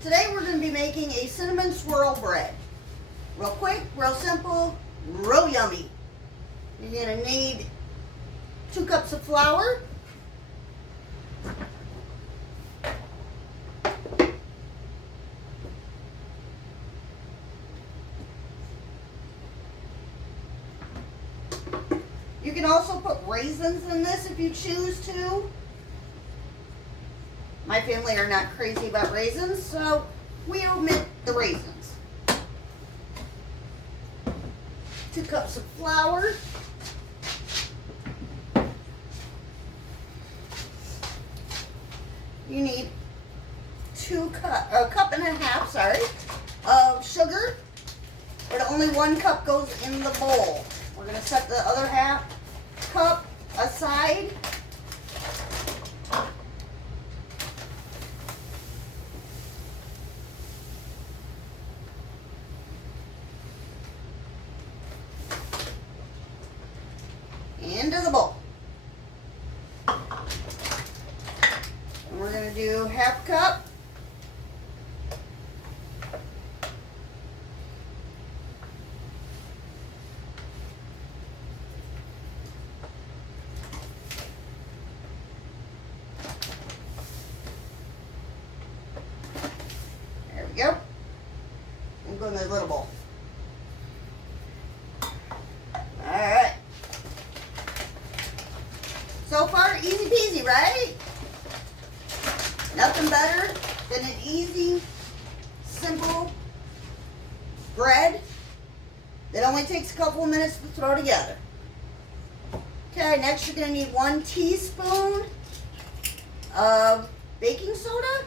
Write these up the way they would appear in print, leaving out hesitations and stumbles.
Today we're going to be making a cinnamon swirl bread. Real quick, real simple, real yummy. You're going to need 2 cups of flour, you can also put raisins in this if you choose to. My family are not crazy about raisins, so we omit the raisins. 2 cups of flour. You need a cup and a half, of sugar, but only 1 cup goes in the bowl. We're going to set the other half cup aside. Into the bowl. And we're going to do half cup. There we go. And go in the little bowl. Alright. So far, easy peasy, right? Nothing better than an easy, simple bread that only takes a couple of minutes to throw together. Okay, next you're going to need 1 teaspoon of baking soda.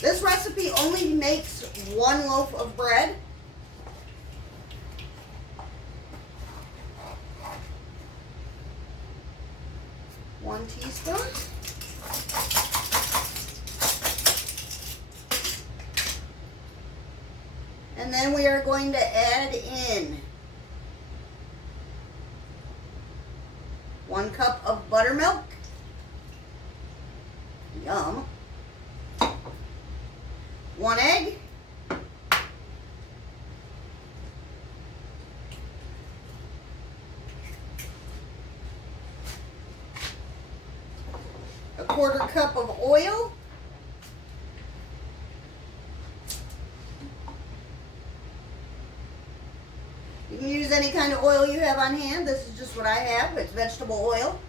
This recipe only makes 1 loaf of bread. One teaspoon. And then we are going to add in 1 cup of buttermilk. Yum. 1 egg. A 1/4 cup of oil. You can use any kind of oil you have on hand. This is just what I have. It's vegetable oil.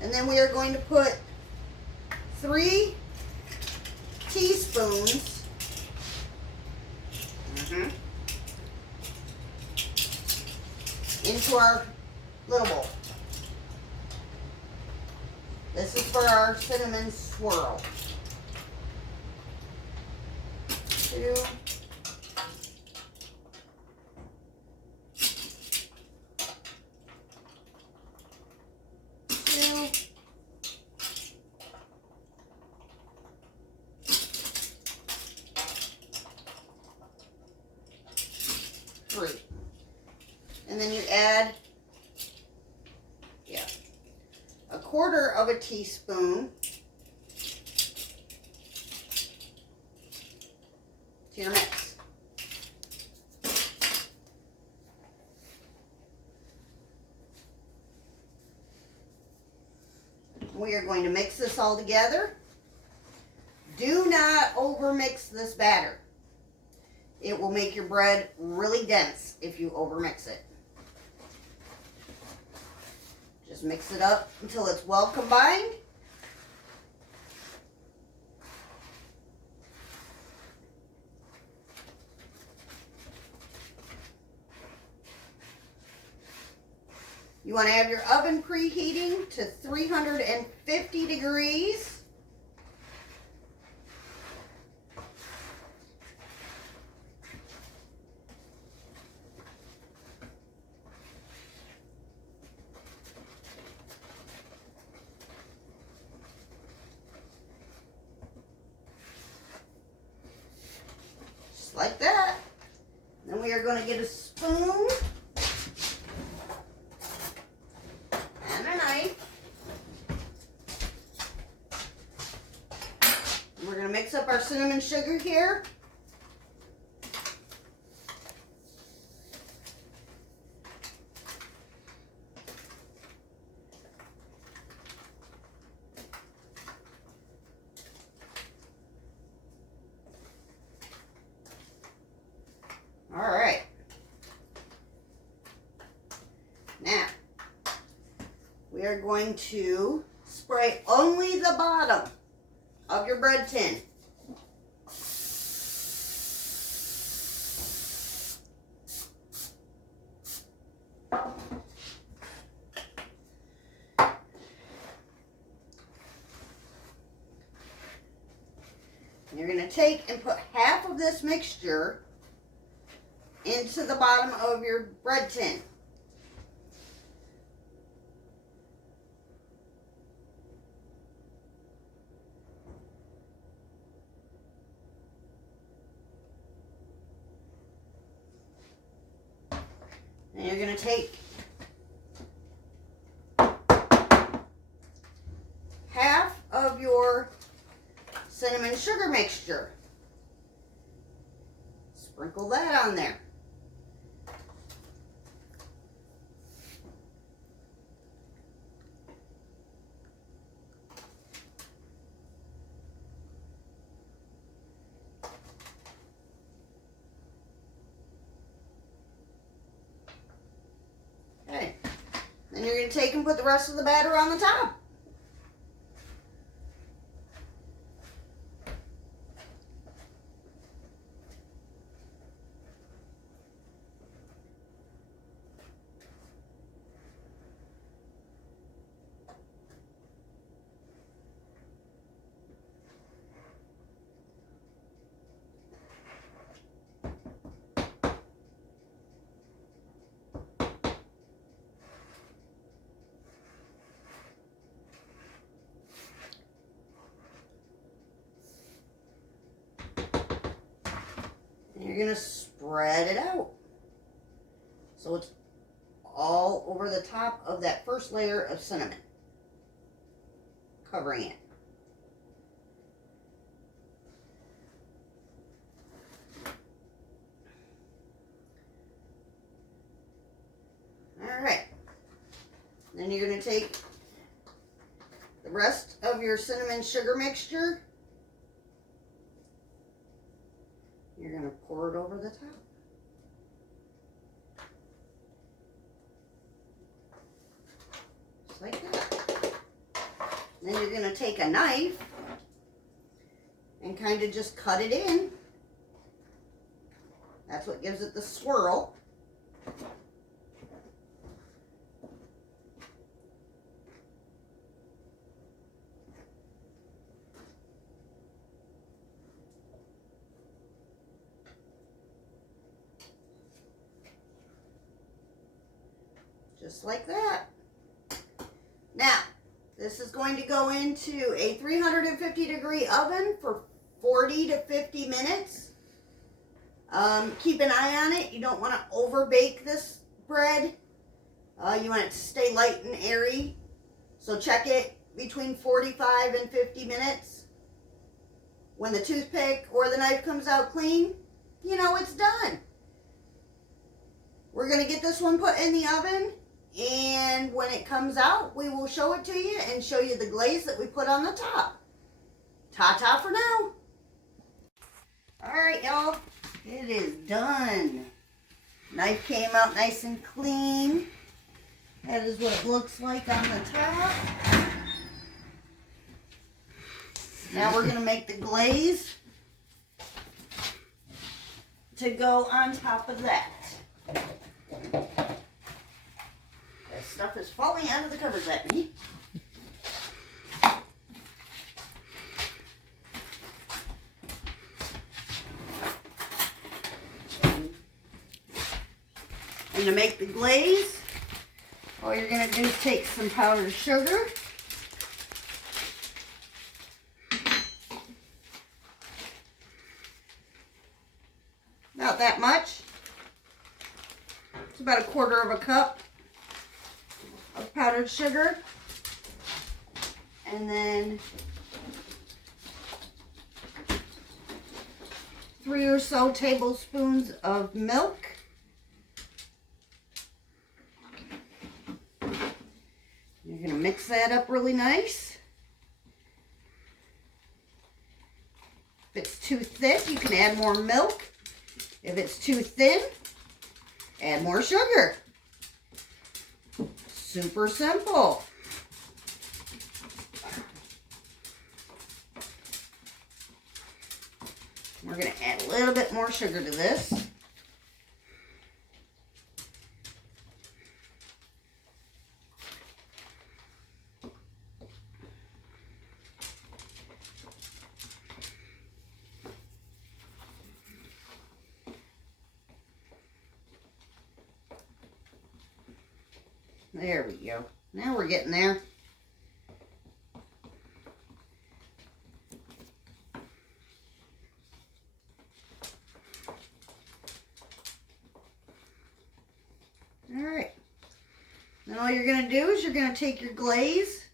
And then we are going to put 3 teaspoons into our little bowl. This is for our cinnamon swirl. 2. 2. 3. And then you add, a 1/4 of a teaspoon to your mix. We are going to mix this all together. Do not overmix this batter. It will make your bread really dense if you overmix it. Just mix it up until it's well combined. You want to have your oven preheating to 350 degrees. Just like that. Then we are going to get a spoon cinnamon sugar here. All right. Now, we are going to spray only the bottom of your bread tin. You're going to take and put half of this mixture into the bottom of your bread tin. And you're going to take half of your cinnamon sugar mixture. Sprinkle that on there. Okay. Then you're going to take and put the rest of the batter on the top. And you're going to spread it out so it's all over the top of that first layer of cinnamon, covering it. All right. Then you're going to take the rest of your cinnamon sugar mixture. You're going to pour it over the top. Just like that. Then you're going to take a knife and kind of just cut it in. That's what gives it the swirl. Just like that. Now, this is going to go into a 350-degree oven for 40 to 50 minutes. Keep an eye on it. You don't want to over bake this bread. You want it to stay light and airy. So check it between 45 and 50 minutes. When the toothpick or the knife comes out clean, you know it's done. We're going to get this one put in the oven. And when it comes out, we will show it to you and show you the glaze that we put on the top. Ta-ta for now. All right, y'all. It is done. Knife came out nice and clean. That is what it looks like on the top. Now we're going to make the glaze to go on top of that. Stuff is falling out of the covers at me. And to make the glaze, all you're going to do is take some powdered sugar. About that much. It's about 1/4 cup. Of powdered sugar, and then 3 or so tablespoons of milk. You're going to mix that up really nice. If it's too thick, you can add more milk. If it's too thin, add more sugar. Super simple. We're going to add a little bit more sugar to this. There we go. Now we're getting there. All right. Then all you're going to do is you're going to take your glaze.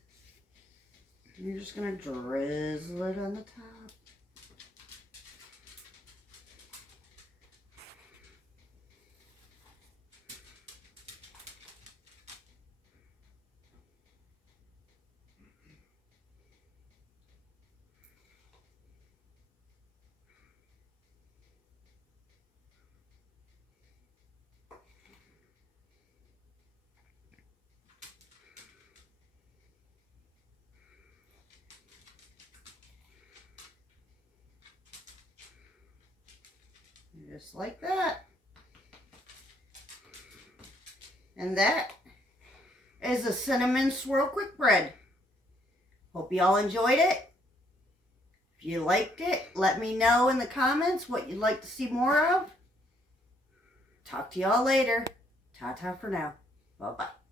And you're just going to drizzle it on the top. Just like that. And that is a cinnamon swirl quick bread. Hope you all enjoyed it. If you liked it, let me know in the comments what you'd like to see more of. Talk to y'all later. Ta-ta for now. Bye-bye.